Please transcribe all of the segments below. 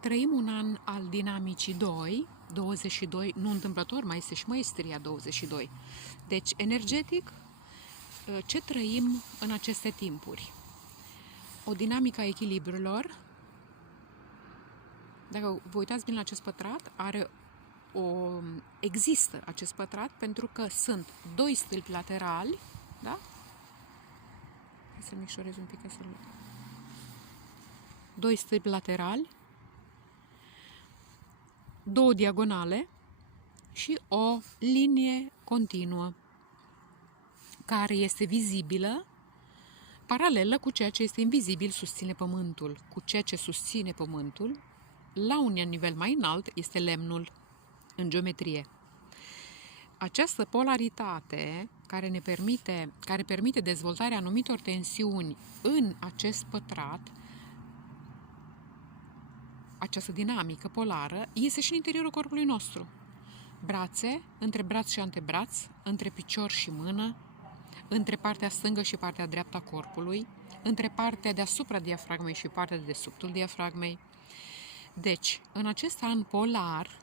Trăim un an al dinamicii 2, 22, nu întâmplător, mai este și Măestria 22. Deci, energetic, ce trăim în aceste timpuri? O dinamică a echilibrurilor. Dacă vă uitați bine la acest pătrat, există acest pătrat pentru că sunt doi stâlpi laterali, da? Hai să micșorez un pic să doi stâlpi laterali, două diagonale și o linie continuă care este vizibilă, paralelă cu ceea ce este invizibil, susține Pământul. Cu ceea ce susține Pământul, la un nivel mai înalt, este lemnul în geometrie. Această polaritate care permite dezvoltarea anumitor tensiuni în acest pătrat, această dinamică polară, iese și în interiorul corpului nostru. Brațe, între braț și antebraț, între picior și mână, între partea stângă și partea dreaptă a corpului, între partea deasupra diafragmei și partea de dedesubtul diafragmei. Deci, în acest an polar,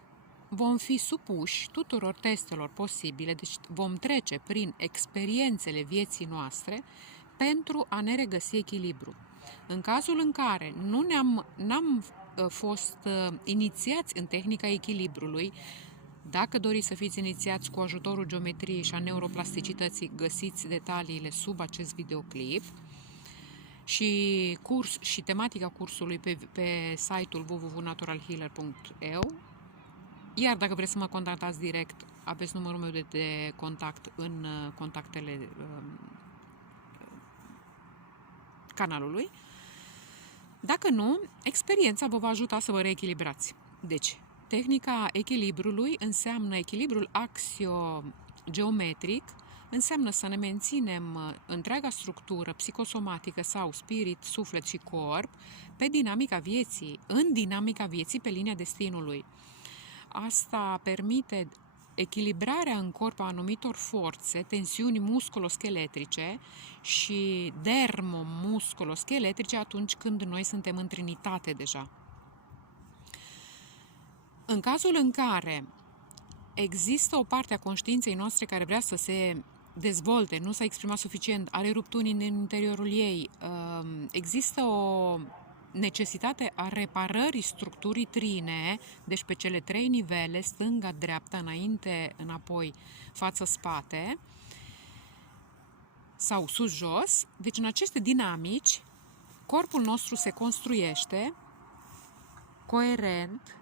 vom fi supuși tuturor testelor posibile, deci vom trece prin experiențele vieții noastre pentru a ne regăsi echilibru. În cazul în care n-am fost inițiați în tehnica echilibrului, dacă doriți să fiți inițiați cu ajutorul geometriei și a neuroplasticității, găsiți detaliile sub acest videoclip și tematica cursului pe site-ul www.naturalhealer.eu. Iar dacă vreți să mă contactați direct, aveți numărul meu de contact în contactele canalului. Dacă nu, experiența vă va ajuta să vă reechilibrați. Deci, tehnica echilibrului înseamnă echilibrul axiogeometric, înseamnă să ne menținem întreaga structură psihosomatică sau spirit, suflet și corp pe dinamica vieții, în dinamica vieții pe linia destinului. Asta permite echilibrarea în corp a anumitor forțe, tensiuni musculoscheletrice și dermomusculoscheletrice atunci când noi suntem în trinitate deja. În cazul în care există o parte a conștiinței noastre care vrea să se dezvolte, nu s-a exprimat suficient, are rupturi în interiorul ei, există o necesitate a reparării structurii trine, deci pe cele 3 nivele, stânga, dreapta, înainte, înapoi, față, spate, sau sus-jos. Deci în aceste dinamici, corpul nostru se construiește coerent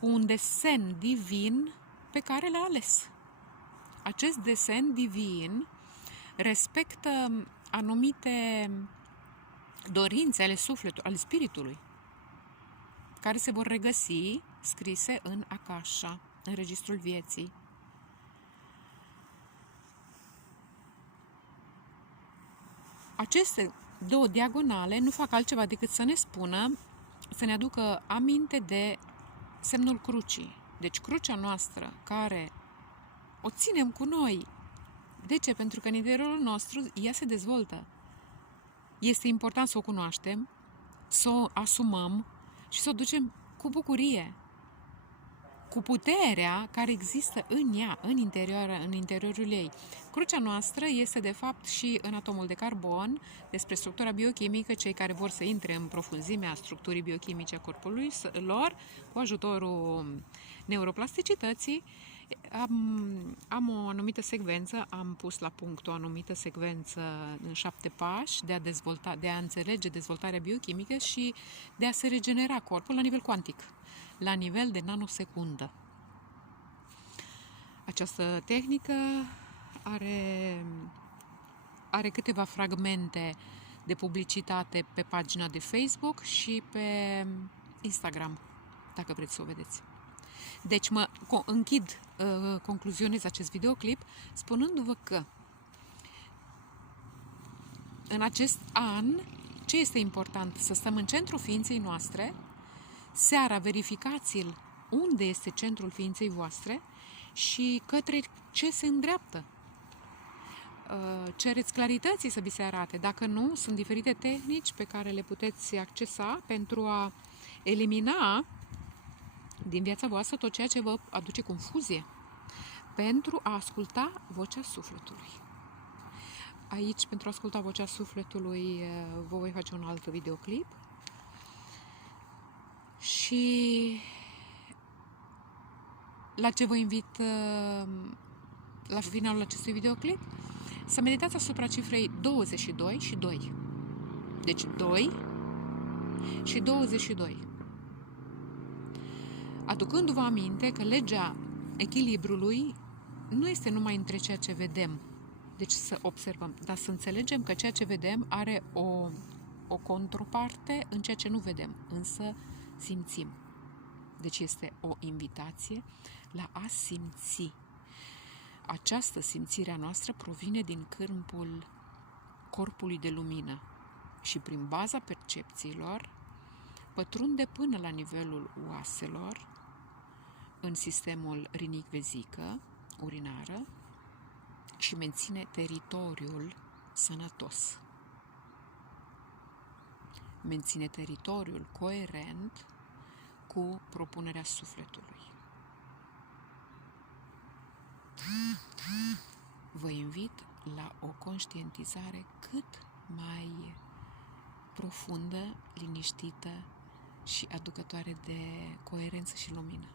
cu un desen divin pe care l-a ales. Acest desen divin respectă anumite dorințe ale sufletului, ale spiritului, care se vor regăsi scrise în Akasha, în registrul vieții. Aceste două diagonale nu fac altceva decât să ne spună, să ne aducă aminte de semnul crucii. Deci crucea noastră, care o ținem cu noi. De ce? Pentru că în interiorul nostru ea se dezvoltă. Este important să o cunoaștem, să o asumăm și să o ducem cu bucurie, cu puterea care există în ea, în interiorul ei. Crucea noastră este de fapt și în atomul de carbon, despre structura biochimică. Cei care vor să intre în profunzimea structurii biochimice a corpului lor, cu ajutorul neuroplasticității, am o anumită secvență, am pus la punct o anumită secvență în 7 pași de a înțelege dezvoltarea biochimică și de a se regenera corpul la nivel cuantic, la nivel de nanosecundă. Această tehnică are câteva fragmente de publicitate pe pagina de Facebook și pe Instagram, dacă vreți să o vedeți. Deci concluzionez acest videoclip spunându-vă că în acest an, ce este important? Să stăm în centrul ființei noastre. Seara verificați-l unde este centrul ființei voastre și către ce se îndreaptă. Cereți clarității să vi se arate. Dacă nu, sunt diferite tehnici pe care le puteți accesa pentru a elimina din viața voastră tot ceea ce vă aduce confuzie pentru a asculta vocea sufletului. Aici, pentru a asculta vocea sufletului, vă voi face un alt videoclip și la ce vă invit la finalul acestui videoclip, să meditați asupra cifrei 22 și 2. Deci 2 și 22. Aducându-vă aminte că legea echilibrului nu este numai între ceea ce vedem, deci să observăm, dar să înțelegem că ceea ce vedem are o contraparte în ceea ce nu vedem, însă simțim. Deci este o invitație la a simți. Această simțire a noastră provine din câmpul corpului de lumină și prin baza percepțiilor pătrunde până la nivelul oaselor în sistemul rinic-vezică, urinară, și menține teritoriul sănătos. Menține teritoriul coerent cu propunerea sufletului. Vă invit la o conștientizare cât mai profundă, liniștită și aducătoare de coerență și lumină.